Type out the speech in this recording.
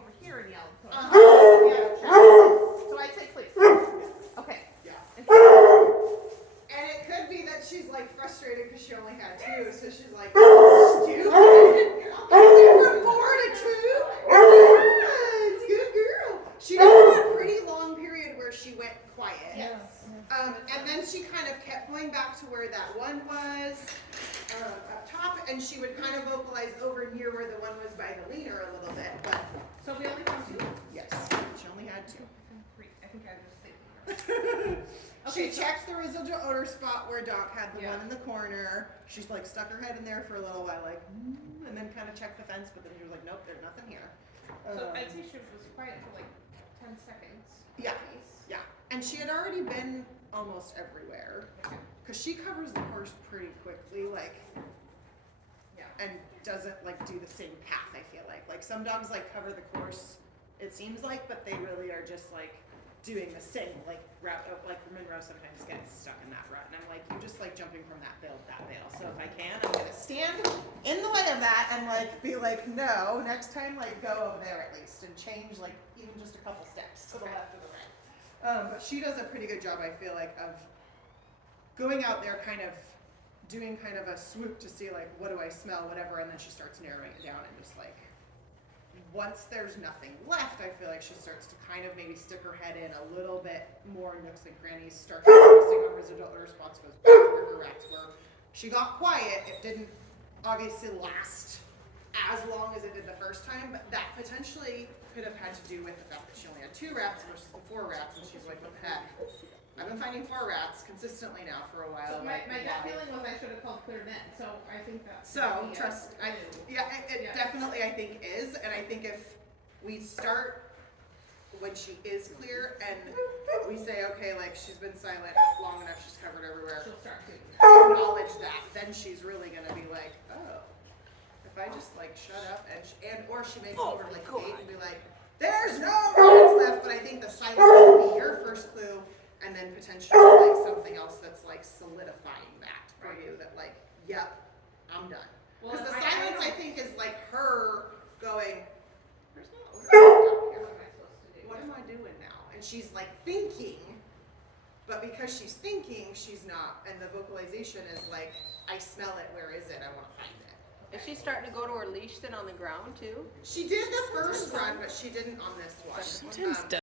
over here and yelled. So, Yeah. so I say please. Okay. Yeah. And And it could be that she's like frustrated because she only had two, so she's like, stupid. From 4 to 2? Yes, good girl. She did have a pretty long period where she went quiet. yes. And then she kind of kept going back to where that one was up top, and she would kind of vocalize over near where the one was by the leaner a little bit. But So we only found 2? yes, she only had 2. 3. I think I was just thinking. She checked the residual odor spot where Doc had the one in the corner. She's like stuck her head in there for a little while, like, and then kind of checked the fence, but then she was like, nope, there's nothing here. So I'd say she was quiet for like 10 seconds. Yeah. At least. Yeah, and she had already been almost everywhere because she covers the course pretty quickly, like, and doesn't like do the same path. I feel like some dogs like cover the course, it seems like, but they really are just like doing the same like route. Like Monroe sometimes gets stuck in that rut, and I'm like, you're just like jumping from that bale to that bale. So if I can, I'm gonna stand in the way of that and like be like, no, next time like go over there at least and change like even just a couple steps to the left or the right. But she does a pretty good job, I feel like, of going out there kind of doing kind of a swoop to see like, what do I smell, whatever, and then she starts narrowing it down and just like, once there's nothing left, I feel like she starts to kind of maybe stick her head in a little bit more nooks and crannies, starts focusing on residual odor spots, goes back to where her rats were. She got quiet. It didn't obviously last as long as it did the first time, but that potentially could have had to do with the fact that she only had 2 rats versus the 4 rats, and she's like, what the heck? I've been finding 4 rats consistently now for a while. So my gut feeling was I should have called clear net. So I think that's trust. It definitely I think is, and I think if we start when she is clear and we say, okay, like she's been silent long enough, she's covered everywhere. she'll start doing that. Acknowledge that, then she's really gonna be like, oh, if I just like shut up and or she may come over to like the gate and be like, there's no rats left. But I think the silence will be your first clue. And then potentially like something else that's like solidifying that for you that like, yep, I'm done. Because the silence I think is like her going, there's no odor down here. What am I doing now? And she's like thinking, but because she's thinking, she's not. And the vocalization is like, I smell it. Where is it? I want to find it. Is she starting to go to her leash then on the ground too? She did the first run, but she didn't on this one. Sometimes